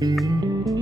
Thank mm -hmm. you.